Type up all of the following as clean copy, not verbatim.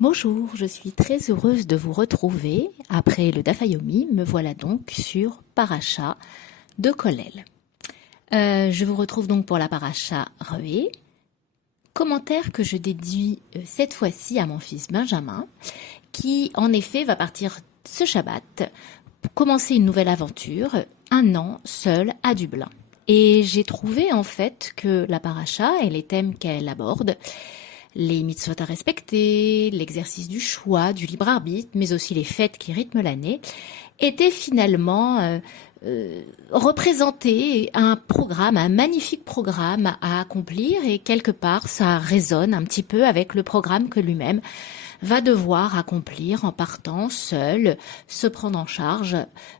Bonjour, je suis très heureuse de vous retrouver. Après le Daf Yomi, me voilà donc sur Paracha de Kolel. Je vous retrouve donc pour la Paracha Re'eh. Commentaire que je dédie cette fois-ci à mon fils Benjamin, qui en effet va partir ce Shabbat pour commencer une nouvelle aventure, un an seul à Dublin. Et j'ai trouvé en fait que la Paracha et les thèmes qu'elle aborde, les mitzvot à respecter, l'exercice du choix, du libre arbitre, mais aussi les fêtes qui rythment l'année, étaient finalement représenter un programme, un magnifique programme à accomplir, et quelque part ça résonne un petit peu avec le programme que lui-même va devoir accomplir en partant seul, se prendre en charge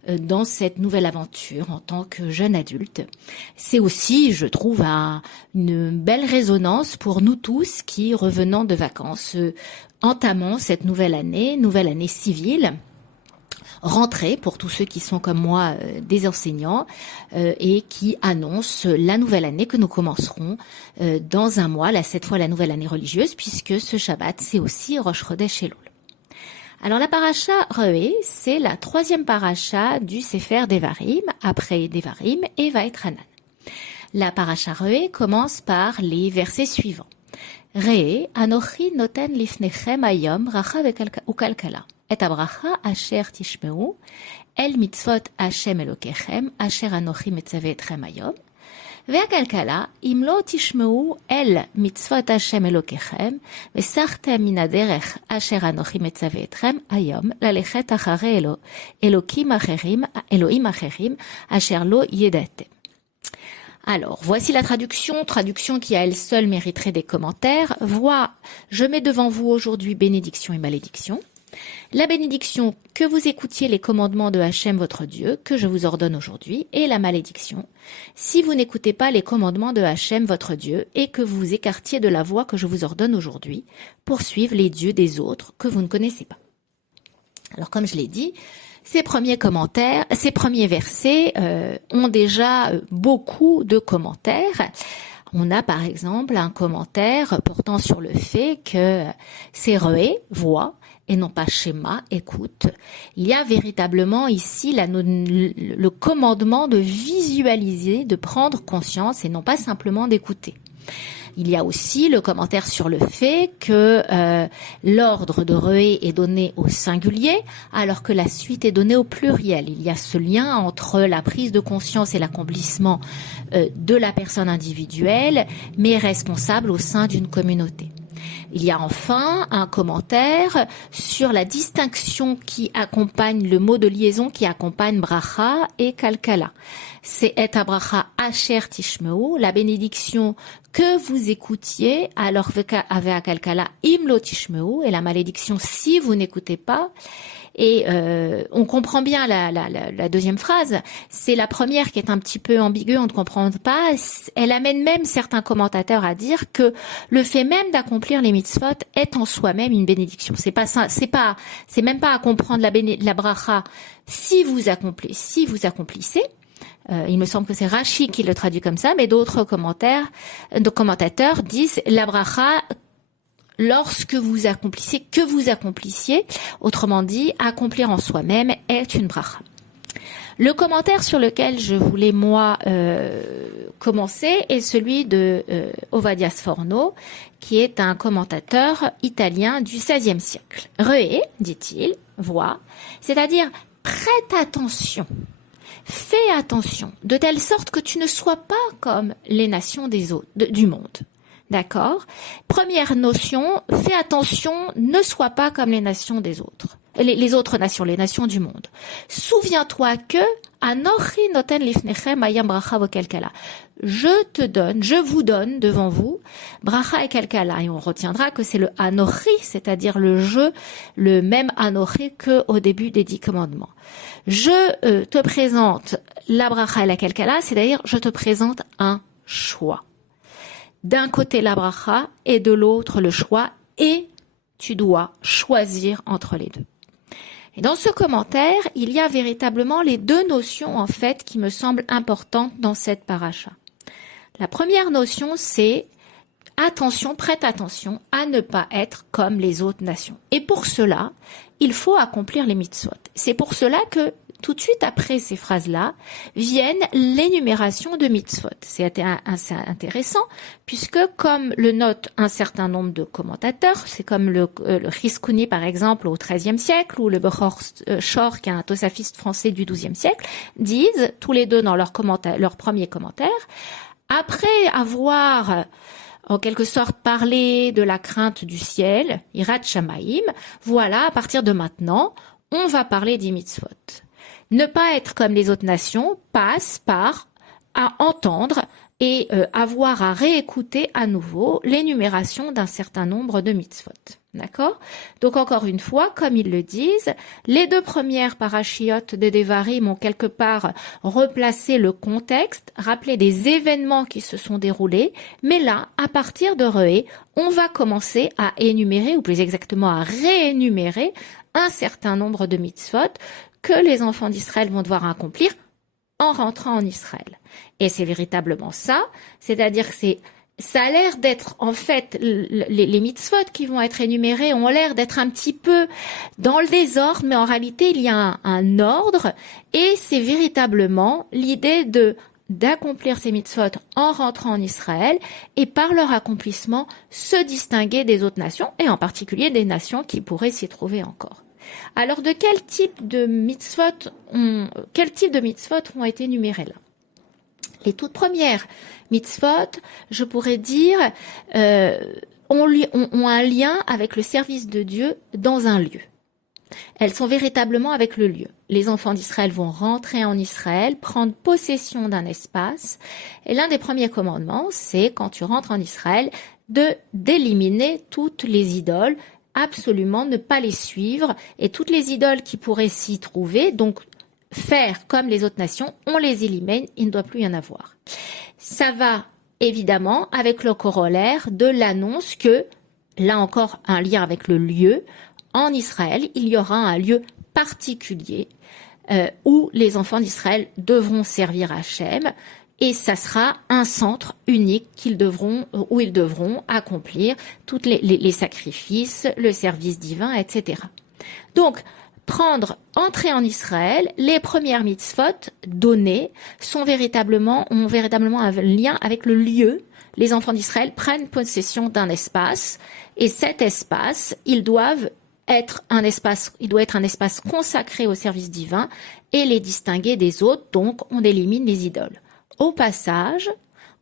dans cette nouvelle aventure en tant que jeune adulte. C'est aussi, je trouve, une belle résonance pour nous tous qui, revenant de vacances, entamons cette nouvelle année civile, rentrée pour tous ceux qui sont comme moi des enseignants et qui annoncent la nouvelle année que nous commencerons dans un mois, cette fois la nouvelle année religieuse, puisque ce Shabbat c'est aussi Rosh Chodesh Elul. Alors la paracha Re'eh, c'est la troisième paracha du Sefer Devarim, après Devarim et Vaetranan. La paracha Re'eh commence par les versets suivants. Re'eh, Anochi noten lifnechem hayom bracha ukalkala. Et abracha asher tishmeu el mitzvot Hashem Elokechem asher anochi metzaveh etchem hayom והכלכלה, אם לא תשמעו אל מצוות השם אלוקיכם, וסחתם מן הדרך אשר אנוכי מצווה אתכם היום, ללכת אחרי אלוהים אחרים, אשר לא ידעתם. Alors, voici la traduction qui à elle seule mériterait des commentaires. Je mets devant vous aujourd'hui bénédiction et malédiction. La bénédiction, que vous écoutiez les commandements de Hachem votre Dieu, que je vous ordonne aujourd'hui, et la malédiction, si vous n'écoutez pas les commandements de Hachem votre Dieu, et que vous vous écartiez de la voie que je vous ordonne aujourd'hui, pour suivre les dieux des autres que vous ne connaissez pas. Alors comme je l'ai dit, ces premiers versets ont déjà beaucoup de commentaires. On a par exemple un commentaire portant sur le fait que c'est Re'eh, voix, et non pas schéma, écoute. Il y a véritablement ici le commandement de visualiser, de prendre conscience et non pas simplement d'écouter. Il y a aussi le commentaire sur le fait que l'ordre de Re'eh est donné au singulier alors que la suite est donnée au pluriel. Il y a ce lien entre la prise de conscience et l'accomplissement de la personne individuelle, mais responsable au sein d'une communauté. Il y a enfin un commentaire sur la distinction qui accompagne le mot de liaison qui accompagne bracha et kalkala. C'est et bracha asher tishmeu, la bénédiction que vous écoutiez, alors avec kalkala im lo tishmeu, et la malédiction si vous n'écoutez pas. Et on comprend bien la deuxième phrase. C'est la première qui est un petit peu ambiguë, on ne comprend pas. Elle amène même certains commentateurs à dire que le fait même d'accomplir les mitzvot est en soi-même une bénédiction. C'est même pas à comprendre la bracha si vous accomplissez. Il me semble que c'est Rashi qui le traduit comme ça, mais d'autres commentateurs disent la bracha lorsque vous accomplissiez, autrement dit, accomplir en soi-même est une bracha. Le commentaire sur lequel je voulais, moi, commencer est celui de Ovadia Sforno, qui est un commentateur italien du XVIe siècle. Re'eh, dit-il, voix, c'est-à-dire prête attention, fais attention, de telle sorte que tu ne sois pas comme les nations du monde. D'accord? Première notion, fais attention, ne sois pas comme les nations des autres. Les autres nations, les nations du monde. Souviens-toi que Anochi noten lifnechem hayam bracha v'kalkala. Je vous donne devant vous bracha et kalkala. Et on retiendra que c'est le Anochi, c'est-à-dire le même Anochi que au début des 10 commandements. Je te présente la bracha et la kalkala, c'est-à-dire je te présente un choix. D'un côté la bracha et de l'autre le choix, et tu dois choisir entre les deux. Et dans ce commentaire, il y a véritablement les deux notions en fait qui me semblent importantes dans cette paracha. La première notion, c'est attention, prête attention à ne pas être comme les autres nations. Et pour cela, il faut accomplir les mitzvot. C'est pour cela que tout de suite après ces phrases-là, viennent l'énumération de mitzvot. C'est assez intéressant, puisque comme le note un certain nombre de commentateurs, c'est comme le Chizkuni par exemple au XIIIe siècle, ou le Bechor Shor, qui est un tosafiste français du XIIe siècle, disent, tous les deux dans leur premier commentaire, après avoir en quelque sorte parlé de la crainte du ciel, Hirat Shamaim, voilà, à partir de maintenant, on va parler des mitzvot. Ne pas être comme les autres nations passe par à entendre et avoir à réécouter à nouveau l'énumération d'un certain nombre de mitzvot. D'accord? Donc encore une fois, comme ils le disent, les deux premières parachiotes de Devarim ont quelque part replacé le contexte, rappelé des événements qui se sont déroulés, mais là, à partir de Re'eh, on va commencer à énumérer, ou plus exactement à réénumérer, un certain nombre de mitzvot que les enfants d'Israël vont devoir accomplir en rentrant en Israël. Et c'est véritablement ça, c'est-à-dire que ça a l'air d'être, en fait, les mitzvot qui vont être énumérés ont l'air d'être un petit peu dans le désordre, mais en réalité, il y a un ordre, et c'est véritablement l'idée d'accomplir ces mitzvot en rentrant en Israël, et par leur accomplissement, se distinguer des autres nations, et en particulier des nations qui pourraient s'y trouver encore. Alors, de quel type de mitzvot ont été énumérés là? Les toutes premières mitzvot, je pourrais dire, ont un lien avec le service de Dieu dans un lieu. Elles sont véritablement avec le lieu. Les enfants d'Israël vont rentrer en Israël, prendre possession d'un espace. Et l'un des premiers commandements, c'est, quand tu rentres en Israël, d'éliminer toutes les idoles, absolument ne pas les suivre, et toutes les idoles qui pourraient s'y trouver, donc faire comme les autres nations, on les élimine, il ne doit plus y en avoir. Ça va évidemment avec le corollaire de l'annonce que, là encore un lien avec le lieu, en Israël, il y aura un lieu particulier où les enfants d'Israël devront servir Hachem, et ça sera un centre unique où ils devront accomplir tous les sacrifices, le service divin, etc. Donc, entrer en Israël, les premières mitzvot données ont véritablement un lien avec le lieu. Les enfants d'Israël prennent possession d'un espace, et cet espace, il doit être un espace consacré au service divin et les distinguer des autres, donc on élimine les idoles. Au passage,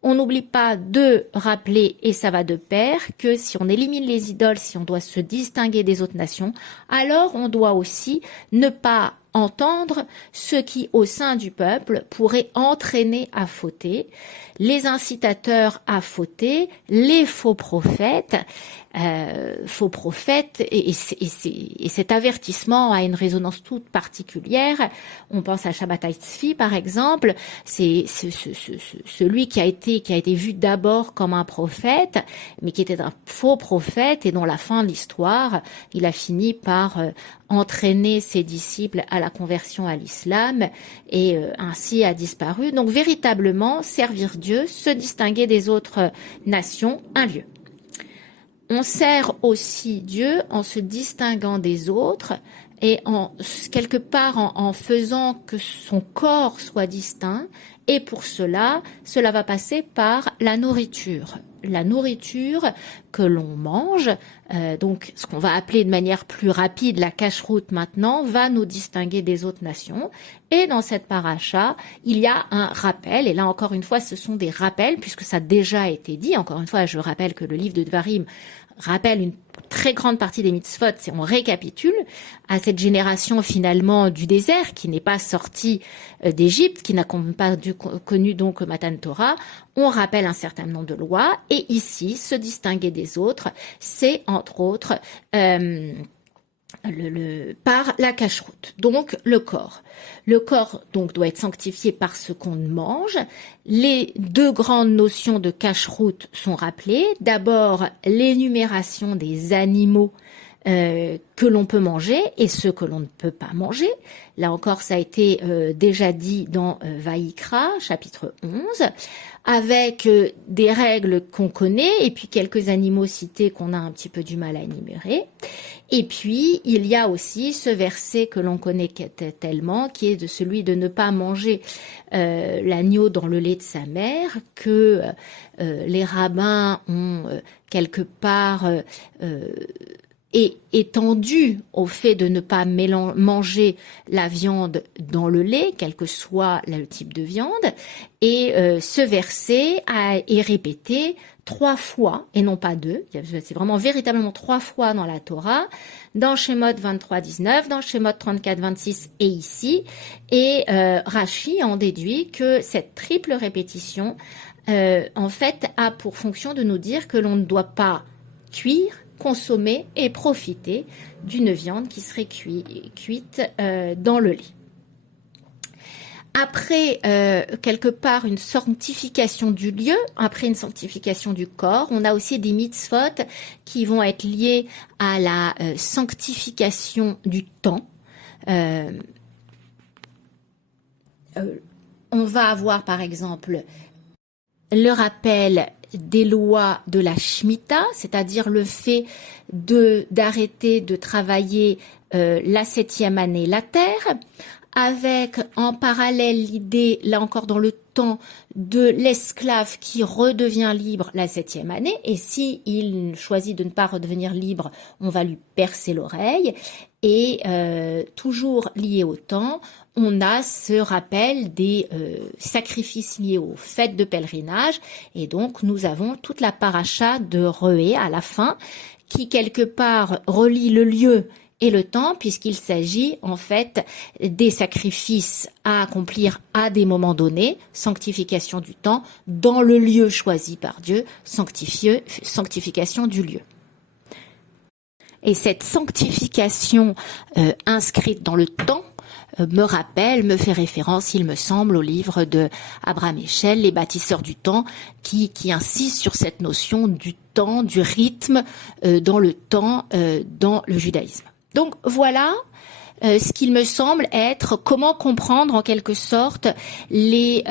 on n'oublie pas de rappeler, et ça va de pair, que si on élimine les idoles, si on doit se distinguer des autres nations, alors on doit aussi ne pas entendre ce qui, au sein du peuple, pourrait entraîner à fauter, les incitateurs à fauter, les faux prophètes, et cet avertissement a une résonance toute particulière. On pense à Shabbatai Tzvi par exemple, c'est celui qui a été vu d'abord comme un prophète, mais qui était un faux prophète, et dont la fin de l'histoire, il a fini par entraîner ses disciples à la conversion à l'islam, et ainsi a disparu. Donc véritablement, servir Dieu, se distinguer des autres nations, un lieu. On sert aussi Dieu en se distinguant des autres et quelque part en faisant que son corps soit distinct. Et pour cela va passer par la nourriture. La nourriture que l'on mange, donc ce qu'on va appeler de manière plus rapide la cacheroute maintenant, va nous distinguer des autres nations. Et dans cette paracha, il y a un rappel, et là encore une fois ce sont des rappels, puisque ça a déjà été dit. Encore une fois, je rappelle que le livre de Devarim rappelle une très grande partie des mitzvot, si on récapitule, à cette génération finalement du désert qui n'est pas sortie d'Égypte, qui n'a pas connu donc Matan Torah, on rappelle un certain nombre de lois, et ici, se distinguer des autres, c'est entre autres par la cacheroute, donc le corps. Le corps donc doit être sanctifié par ce qu'on mange. Les deux grandes notions de cacheroute sont rappelées. D'abord, l'énumération des animaux que l'on peut manger et ceux que l'on ne peut pas manger. Là encore, ça a été déjà dit dans Vaïkra, chapitre 11, avec des règles qu'on connaît et puis quelques animaux cités qu'on a un petit peu du mal à énumérer. Et puis, il y a aussi ce verset que l'on connaît tellement, qui est de celui de ne pas manger l'agneau dans le lait de sa mère, que les rabbins ont quelque part étendu au fait de ne pas manger la viande dans le lait, quel que soit le type de viande. Et ce verset est répété 3 fois, et non pas 2, c'est vraiment véritablement 3 fois dans la Torah, dans Shemot 23-19, dans Shemot 34-26 et ici. Et Rashi en déduit que cette triple répétition, en fait, a pour fonction de nous dire que l'on ne doit pas cuire, consommer et profiter d'une viande qui serait cuite dans le lait. Après, quelque part, une sanctification du lieu, après une sanctification du corps, on a aussi des mitzvot qui vont être liés à la sanctification du temps. On va avoir, par exemple, le rappel des lois de la Shemitah, c'est-à-dire le fait d'arrêter de travailler la 7e année la terre, avec en parallèle l'idée, là encore dans le temps, de l'esclave qui redevient libre la 7e année, et si il choisit de ne pas redevenir libre, on va lui percer l'oreille, et toujours lié au temps, on a ce rappel des sacrifices liés aux fêtes de pèlerinage, et donc nous avons toute la paracha de Re'eh à la fin, qui quelque part relie le lieu et le temps, puisqu'il s'agit en fait des sacrifices à accomplir à des moments donnés, sanctification du temps, dans le lieu choisi par Dieu, sanctification du lieu. Et cette sanctification inscrite dans le temps me fait référence, il me semble, au livre de Abraham Eshel, Les bâtisseurs du temps, qui insiste sur cette notion du temps, du rythme dans le temps, dans le judaïsme. Donc voilà ce qu'il me semble être comment comprendre en quelque sorte les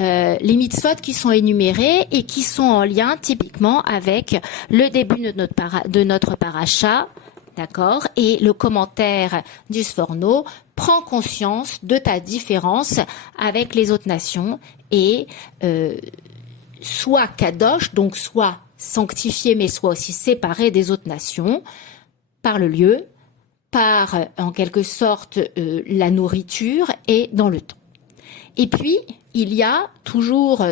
mitzvot qui sont énumérés et qui sont en lien typiquement avec le début de notre paracha, d'accord, et le commentaire du Sforno prend conscience de ta différence avec les autres nations et soit kadosh, donc soit sanctifié mais soit aussi séparé des autres nations par le lieu, par en quelque sorte la nourriture et dans le temps. Et puis il y a toujours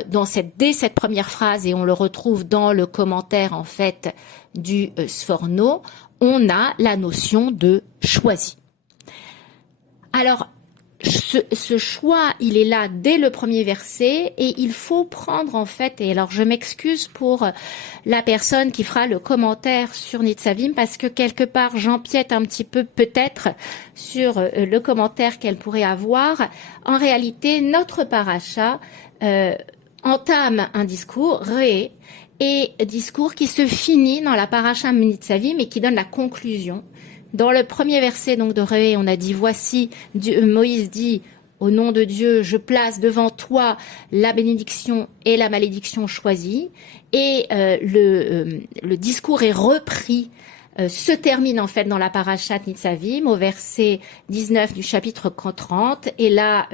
dès cette première phrase, et on le retrouve dans le commentaire en fait du Sforno, on a la notion de choisi. Alors ce choix, il est là dès le premier verset et il faut prendre en fait, et alors je m'excuse pour la personne qui fera le commentaire sur Nitzavim parce que quelque part j'empiète un petit peu peut-être sur le commentaire qu'elle pourrait avoir. En réalité, notre paracha entame un discours, Re'eh, et discours qui se finit dans la paracha Nitzavim et qui donne la conclusion. Dans le premier verset donc de Re'eh, on a dit voici, Moïse dit au nom de Dieu, je place devant toi la bénédiction et la malédiction choisies. Et le discours est repris, se termine en fait dans la parashat Nitzavim au verset 19 du chapitre 30. Et là,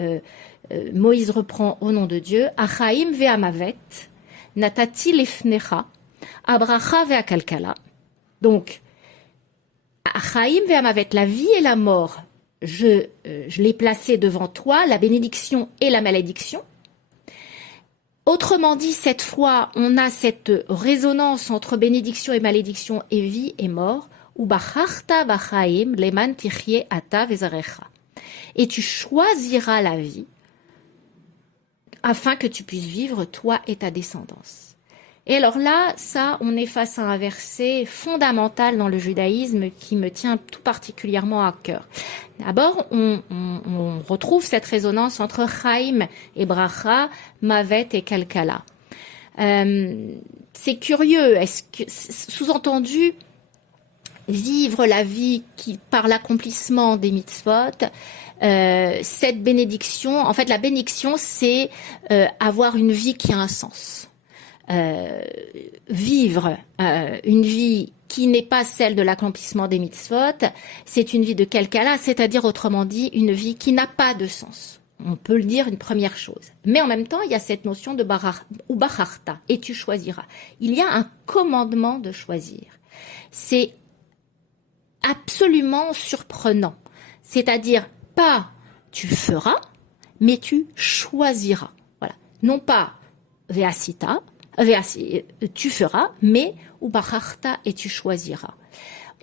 Moïse reprend au nom de Dieu, Achaim ve'amavet, natati lefnecha, abracha ve'akalkala. Donc, Achaim ve'amavet, la vie et la mort, je l'ai placé devant toi, la bénédiction et la malédiction. Autrement dit, cette fois, on a cette résonance entre bénédiction et malédiction et vie et mort. Ou bacharta bachaim leman tichye ata vezarecha. Et tu choisiras la vie afin que tu puisses vivre toi et ta descendance. Et alors là, ça, on est face à un verset fondamental dans le judaïsme qui me tient tout particulièrement à cœur. D'abord, on retrouve cette résonance entre Chaim et Bracha, Mavet et Kalkala. C'est curieux, est-ce que, sous-entendu, vivre la vie qui par l'accomplissement des mitzvot. Cette bénédiction, en fait, la bénédiction, c'est avoir une vie qui a un sens. Vivre une vie qui n'est pas celle de l'accomplissement des mitzvot, c'est une vie de Kalkala, c'est-à-dire autrement dit une vie qui n'a pas de sens. On peut le dire une première chose. Mais en même temps, il y a cette notion de ou bacharta, et tu choisiras. Il y a un commandement de choisir. C'est absolument surprenant. C'est-à-dire, pas tu feras, mais tu choisiras. Voilà. Non pas veasita, tu feras, mais ou bacharta, et tu choisiras.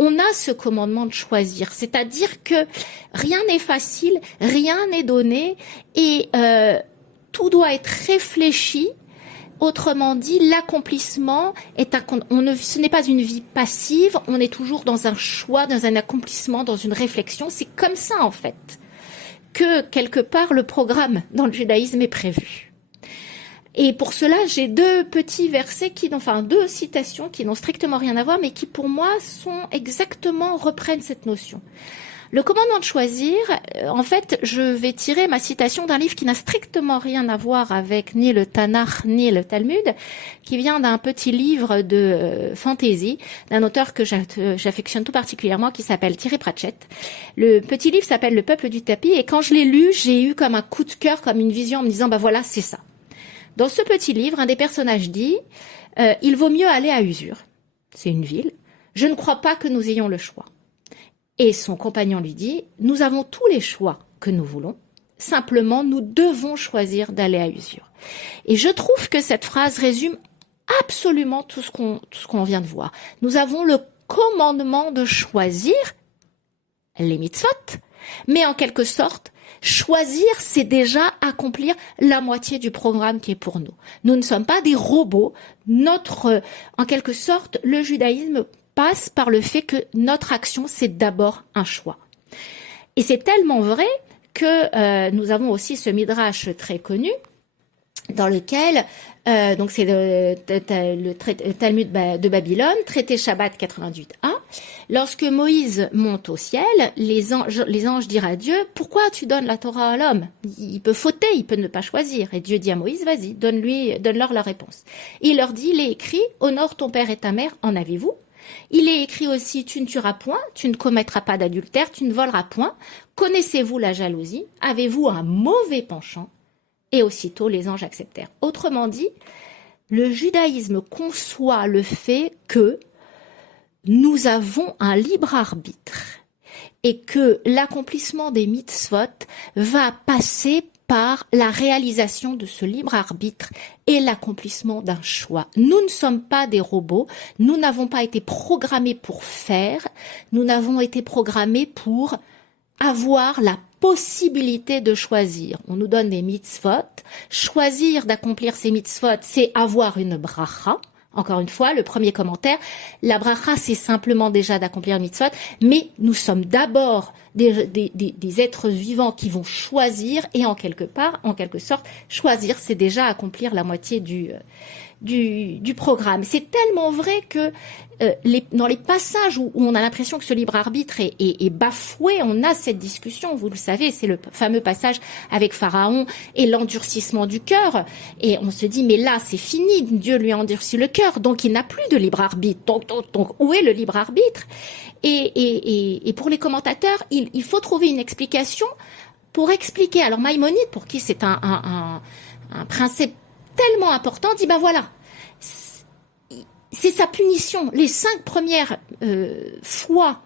On a ce commandement de choisir, c'est-à-dire que rien n'est facile, rien n'est donné, et tout doit être réfléchi. Autrement dit, l'accomplissement ce n'est pas une vie passive, on est toujours dans un choix, dans un accomplissement, dans une réflexion. C'est comme ça, en fait, que quelque part le programme dans le judaïsme est prévu. Et pour cela, j'ai deux petits versets deux citations qui n'ont strictement rien à voir, mais qui pour moi reprennent cette notion. Le commandement de choisir, en fait, je vais tirer ma citation d'un livre qui n'a strictement rien à voir avec ni le Tanakh ni le Talmud, qui vient d'un petit livre de fantasy, d'un auteur que j'affectionne tout particulièrement, qui s'appelle Thierry Pratchett. Le petit livre s'appelle Le peuple du tapis, et quand je l'ai lu, j'ai eu comme un coup de cœur, comme une vision en me disant, voilà, c'est ça. Dans ce petit livre, un des personnages dit « Il vaut mieux aller à Usure. C'est une ville. Je ne crois pas que nous ayons le choix. » Et son compagnon lui dit « Nous avons tous les choix que nous voulons. Simplement, nous devons choisir d'aller à Usure. » Et je trouve que cette phrase résume absolument tout ce qu'on vient de voir. Nous avons le commandement de choisir les mitzvot, mais en quelque sorte, choisir, c'est déjà accomplir la moitié du programme qui est pour nous. Nous ne sommes pas des robots. En quelque sorte, le judaïsme passe par le fait que notre action, c'est d'abord un choix. Et c'est tellement vrai que nous avons aussi ce midrash très connu dans lequel, donc c'est le Talmud de Babylone, traité Shabbat 88a, lorsque Moïse monte au ciel, les anges dirent à Dieu, pourquoi tu donnes la Torah à l'homme? Il peut fauter, il peut ne pas choisir. Et Dieu dit à Moïse, vas-y, donne-leur la réponse. Il leur dit, il est écrit, honore ton père et ta mère, en avez-vous? Il est écrit aussi, tu ne tueras point, tu ne commettras pas d'adultère, tu ne voleras point. Connaissez-vous la jalousie? Avez-vous un mauvais penchant? Et aussitôt, les anges acceptèrent. Autrement dit, le judaïsme conçoit le fait que nous avons un libre arbitre et que l'accomplissement des mitzvot va passer par la réalisation de ce libre arbitre et l'accomplissement d'un choix. Nous ne sommes pas des robots, nous n'avons pas été programmés pour faire, nous n'avons été programmés pour avoir la possibilité de choisir. On nous donne des mitzvot. Choisir d'accomplir ces mitzvot, c'est avoir une bracha. Encore une fois, le premier commentaire, la bracha, c'est simplement déjà d'accomplir une mitzvot, mais nous sommes d'abord des êtres vivants qui vont choisir, et en quelque sorte, choisir, c'est déjà accomplir la moitié du programme. C'est tellement vrai que dans les passages où on a l'impression que ce libre arbitre est bafoué, on a cette discussion, vous le savez, c'est le fameux passage avec Pharaon et l'endurcissement du cœur, et on se dit mais là c'est fini, Dieu lui a endurci le cœur, donc il n'a plus de libre arbitre, donc où est le libre arbitre? Et pour les commentateurs, il faut trouver une explication pour expliquer. Alors Maïmonide, pour qui c'est un principe tellement important, dit voilà, c'est sa punition. Les 5 premières fois,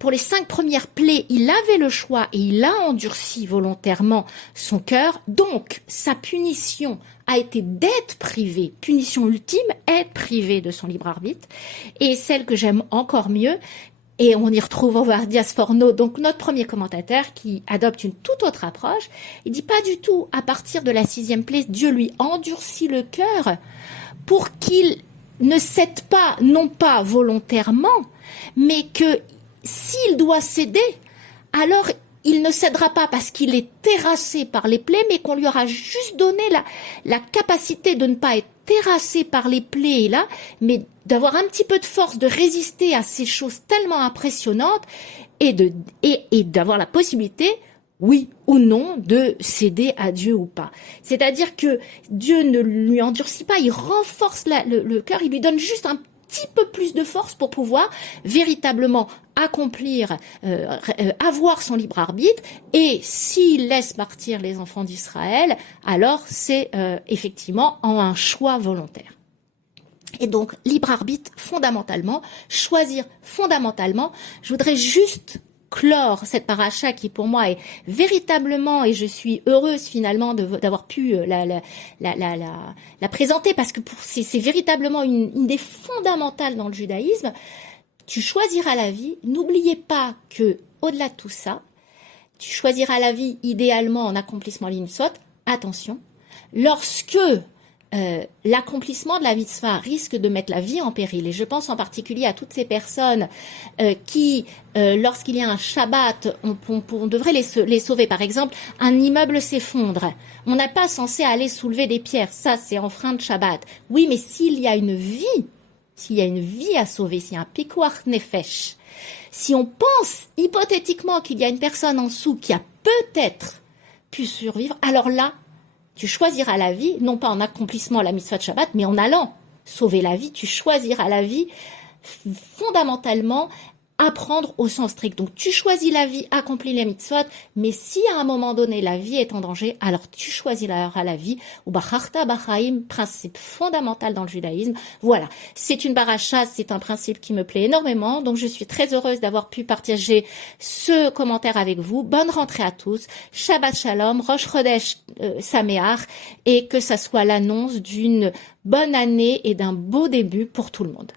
pour les 5 premières plaies, il avait le choix et il a endurci volontairement son cœur. Donc, sa punition a été d'être privé, punition ultime, être privé de son libre arbitre. Et celle que j'aime encore mieux, et on y retrouve Ovardias Forno, donc notre premier commentateur qui adopte une toute autre approche. Il dit pas du tout, à partir de la 6e plaie, Dieu lui endurcit le cœur pour qu'il ne cède pas, non pas volontairement, mais que s'il doit céder, alors il ne cédera pas parce qu'il est terrassé par les plaies, mais qu'on lui aura juste donné la capacité de ne pas être terrassé par les plaies là, mais d'avoir un petit peu de force, de résister à ces choses tellement impressionnantes et d'avoir la possibilité, oui ou non, de céder à Dieu ou pas. C'est-à-dire que Dieu ne lui endurcit pas, il renforce le cœur, il lui donne juste un petit peu plus de force pour pouvoir véritablement accomplir, avoir son libre arbitre. Et s'il laisse partir les enfants d'Israël, alors c'est effectivement en un choix volontaire. Et donc, libre arbitre fondamentalement, choisir fondamentalement. Je voudrais juste clore cette paracha qui pour moi est véritablement, et je suis heureuse finalement d'avoir pu la présenter, parce que c'est véritablement une idée fondamentale dans le judaïsme. Tu choisiras la vie. N'oubliez pas que au-delà de tout ça, tu choisiras la vie idéalement en accomplissement mitzvot. Attention, lorsque l'accomplissement de la mitzvah risque de mettre la vie en péril, et je pense en particulier à toutes ces personnes qui, lorsqu'il y a un Shabbat, on devrait les sauver. Par exemple, un immeuble s'effondre, on n'est pas censé aller soulever des pierres, ça c'est enfreint de Shabbat. Oui, mais s'il y a une vie à sauver, s'il y a un pikuach nefesh, si on pense hypothétiquement qu'il y a une personne en dessous qui a peut-être pu survivre, alors là, tu choisiras la vie, non pas en accomplissement la mitzvah de Shabbat, mais en allant sauver la vie, tu choisiras la vie fondamentalement apprendre au sens strict. Donc tu choisis la vie, accomplis les mitzvot, mais si à un moment donné la vie est en danger, alors tu choisiras la vie, ou bacharta bachaim, principe fondamental dans le judaïsme. Voilà, c'est une paracha, c'est un principe qui me plaît énormément, donc je suis très heureuse d'avoir pu partager ce commentaire avec vous. Bonne rentrée à tous, Shabbat Shalom, Rosh Chodesh Sameach, et que ça soit l'annonce d'une bonne année et d'un beau début pour tout le monde.